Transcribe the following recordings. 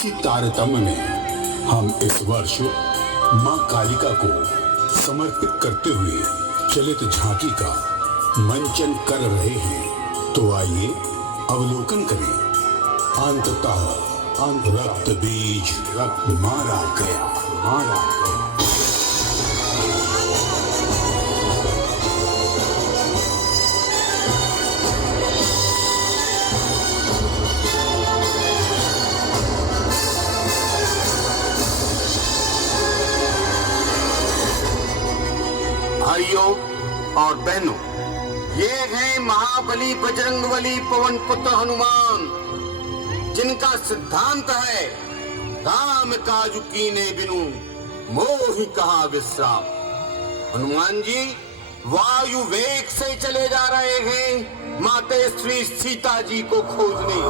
इसी तारतम्य में हम इस वर्ष माँ कालिका को समर्पित करते हुए चलित झांकी का मंचन कर रहे हैं। तो आइए अवलोकन करें। अंततः रक्त बीज मारा गया। भाइयों और बहनों, ये हैं महाबली बजरंगबली पवन पुत्र हनुमान, जिनका सिद्धांत है राम काज कीने बिनु मोहि कहा विश्राम। हनुमान जी वायु वेग से चले जा रहे हैं माते श्री सीता जी को खोजने।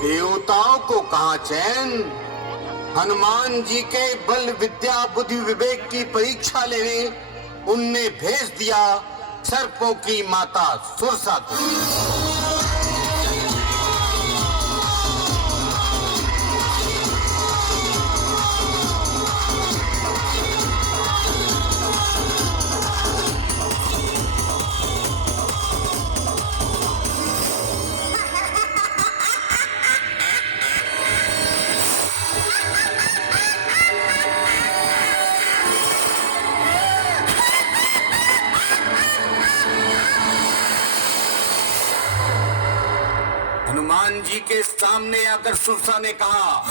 देवताओं को कहा चैन, हनुमान जी के बल विद्या बुद्धि विवेक की परीक्षा लेने उनने भेज दिया सर्पों की माता सुरसा को। हनुमान जी के सामने आकर सुरसा ने कहा,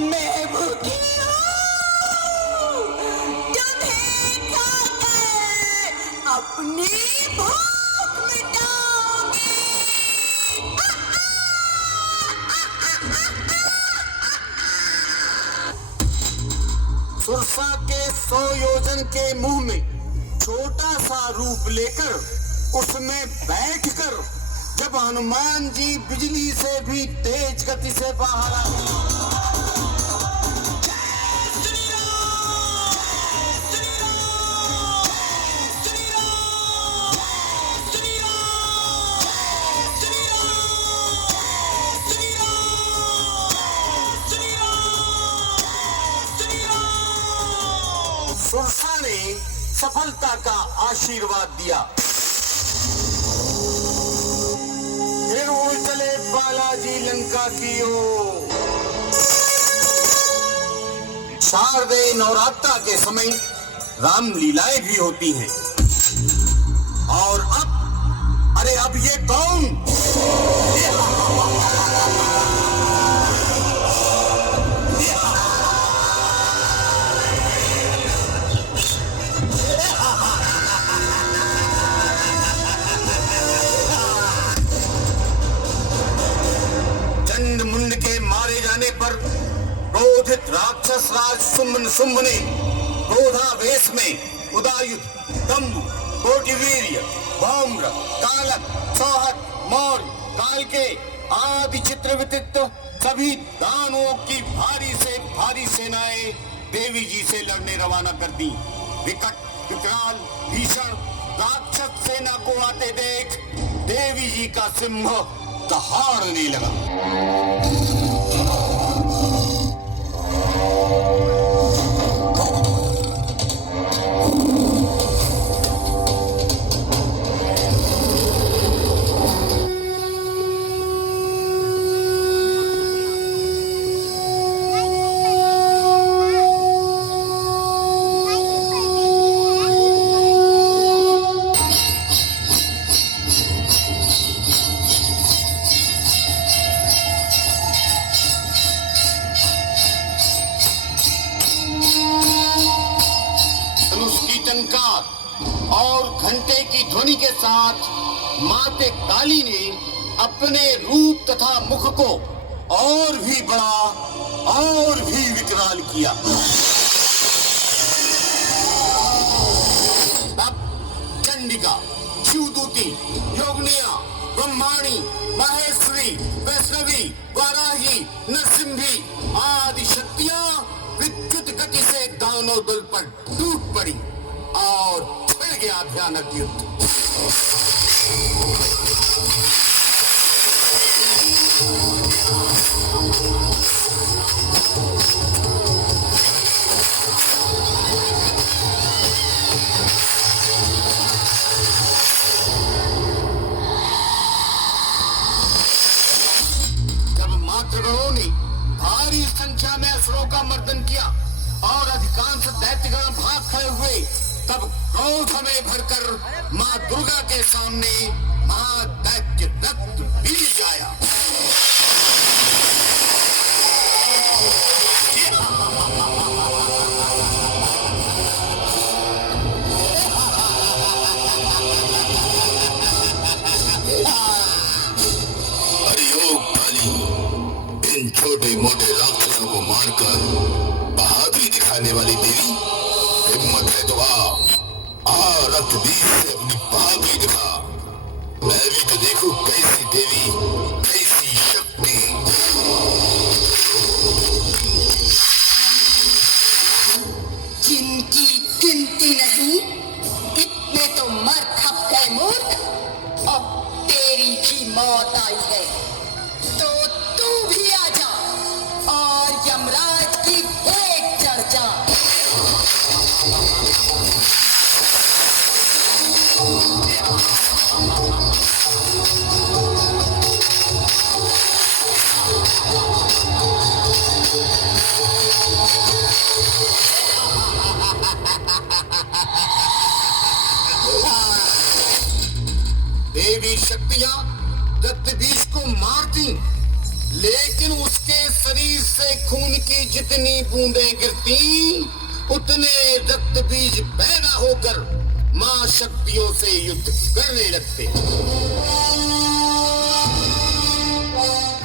मैं भूखी हूँ, तुम्हें खाकर अपनी भूख मिटाऊंगी। सुरसा के 100 योजन के मुंह में छोटा सा रूप लेकर उसमें बैठकर जब हनुमान जी बिजली से भी तेज गति से बाहर आ गए। सुरसा ने सफलता का आशीर्वाद दिया। फिर वो चले बालाजी लंका की ओर। शारदीय नवरात्रा के समय राम लीलाएं भी होती हैं। और अब ये कौन? मुंड के मारे जाने पर क्रोधित राक्षस राज शुंभ ने क्रोधावेश में उदायुध, दंभ, कोटिवीर्य, भौम्र, कालक, सौहत, मौर्य, कालके आदि चित्रविचित्र सभी दानवों की भारी से भारी सेनाएं देवी जी से लड़ने रवाना कर दी। विकट, विकराल, भीषण राक्षस सेना को आते देख देवी जी का सिंह दहाड़ने लगा। और घंटे की ध्वनि के साथ माते काली ने अपने रूप तथा मुख को और भी बड़ा और भी विकराल किया। अब चंडिका, शिवदूती, योगिनिया, ब्रह्माणी, महेश्वरी, वैष्णवी, वाराही, नरसिंही आदि शक्तियां विद्युत गति से दानव दल पर टूट पड़ी और छिड़ गया भयानक युद्ध। मातृगणों ने भारी संख्या में असुरों का मर्दन किया और अधिकांश दैत्यगण भाग खड़े हुए, तब क्रोध में भरकर मां दुर्गा के सामने महादैत्य रक्त बीज आया। इन छोटे मोटे राक्षसों को मारकर बहादुरी दिखाने वाली देवी, हिम्मत है तो आ रक्त बीज से अपनी बहादुरी दिखा। मैं भी तो देखूं कैसी देवी, कैसी शक्ति। जिनकी गिनती नहीं, कितने तो मर खप गए मूर्ख। अब तेरी भी मौत आई है तो तू भी आ जा और यमराज की भेंट चढ़ जा। देवी शक्तियां रक्त बीज को मारती, लेकिन उसके शरीर से खून की जितनी बूंदें गिरती, उतने रक्त बीज पैदा होकर मां शक्तियों से युद्ध करने लगते।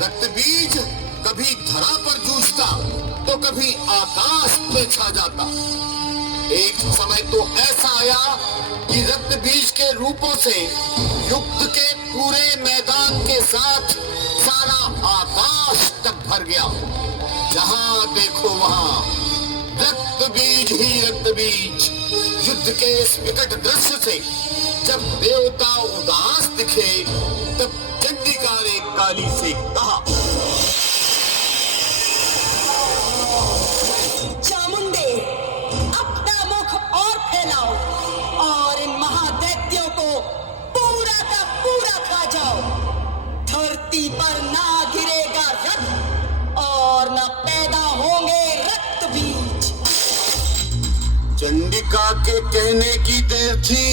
रक्त बीज कभी धरा पर जूझता तो कभी आकाश में छा जाता। एक समय तो ऐसा आया कि रक्त बीज के रूपों से युद्ध के पूरे मैदान के साथ सारा आकाश तक भर गया। जहां देखो वहां रक्त बीज ही रक्त बीज। युद्ध के इस विकट दृश्य से जब देवता उदास दिखे, तब चंडिका ने काली से कहा, चामुंडे, अपना मुख और फैलाओ और इन महादैत्यों को पूरा का पूरा खा जाओ। धरती पर ना गिरेगा रक्त और न पैदा होंगे रक्त बीज। चंडिका के कहने की देर थी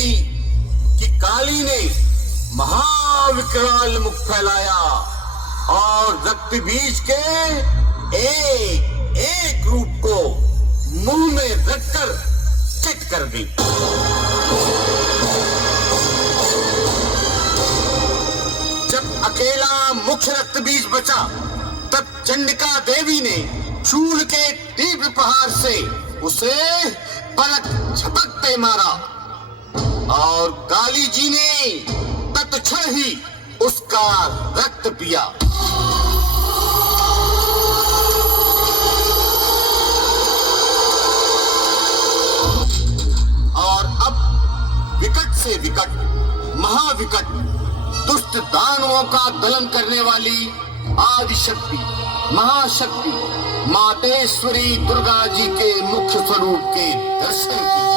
कि काली ने महाविकराल मुख फैलाया और रक्त बीज के एक एक रूप को मुंह में रखकर चिट कर दी। जब अकेला मुख्य रक्त बीज बचा, तब चंडिका देवी ने शूल के तीव्र प्रहार से उसे पलक झपकते मारा और काली जी ने तत्क्षण ही उसका रक्त पिया। और अब विकट से विकट, महाविकट, दुष्ट दानवों का दलन करने वाली आदि शक्ति, महाशक्ति मातेश्वरी दुर्गा जी के मुख्य स्वरूप के दर्शन की